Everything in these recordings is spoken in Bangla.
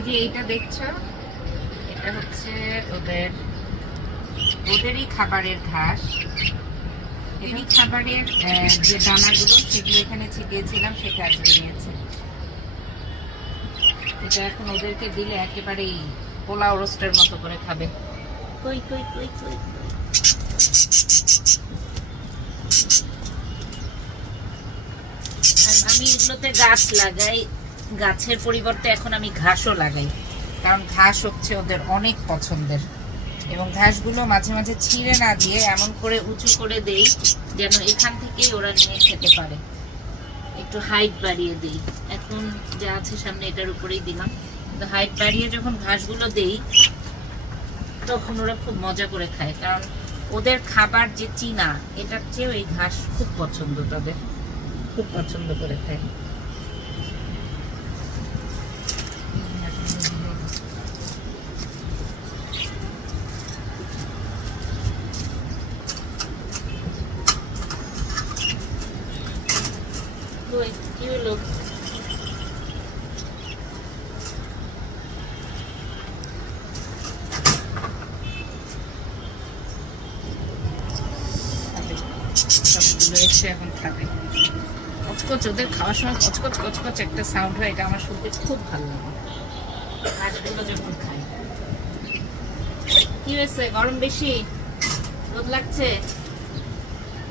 এই যে এইটা দেখছ? এটা হচ্ছে ওদের ওদেরই খাবারের ঘাস। এরই খাবারের যে দানাগুলো সেগুলো এখানে ছিটিয়েছিলাম সেটা আজকে নিয়েছে। এটা এখন ওদেরকে দিলে একেবারেই পোলাও রোস্টের মতো করে খাবে। কই কই কই কই আমি এগুলোতে গাছ লাগাই। গাছের পরিবর্তে এখন আমি ঘাসও লাগাই, কারণ ঘাস হচ্ছে ওদের অনেক পছন্দের। এবং ঘাসগুলো মাঝে মাঝে ছিঁড়ে না দিয়ে এমন করে উঁচু করে দেই, যেন এখান থেকেই ওরা নিয়ে খেতে পারে। একটু হাইট বাড়িয়ে দিই। এখন যা আছে সামনে এটার উপরেই দিলাম। তো হাইট বাড়িয়ে যখন ঘাসগুলো দেই, তখন ওরা খুব মজা করে খায়, কারণ ওদের খাবার যে চীনা, এটার চেয়েও এই ঘাস খুব পছন্দ তাদের। খুব পছন্দ করে খায় কই, কি হলো খাবে কচকচ ওদের খাওয়ার সময় কচকচ কচকচ একটা সাউন্ড হয় এটা আমার শুনতে খুব। ভালো লাগে যখন খায় কি হয়েছে গরম বেশি রোদ লাগছে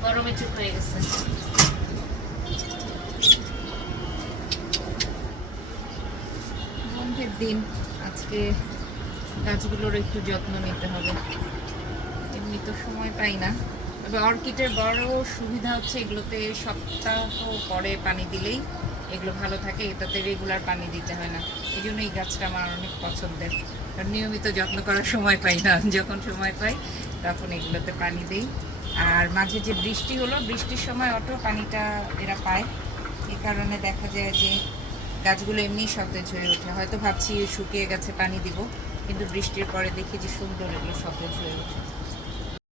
গরমে চুপ হয়ে গেছে দিন আজকে গাছগুলোর একটু যত্ন নিতে হবে। এমনি তো সময় পাই না। তবে অর্কিডের বড় সুবিধা হচ্ছে এগুলোতে সপ্তাহ পরে পানি দিলেই এগুলো ভালো থাকে, এটাতে রেগুলার পানি দিতে হয় না। এই জন্য এই গাছটা আমার অনেক পছন্দের। কারণ নিয়মিত যত্ন করার সময় পাই না। যখন সময় পাই, তখন এগুলোতে পানি দিই। আর মাঝে যে বৃষ্টি হলো, বৃষ্টির সময় অটো পানিটা এরা পায়। এ কারণে দেখা যায় যে গাছগুলো এমনি সতেজ হয়ে ওঠে হয়তো ভাবছি শুকিয়ে গেছে, পানি দিব, কিন্তু বৃষ্টির পরে দেখি যে সুন্দর এগুলো সতেজ হয়ে ওঠে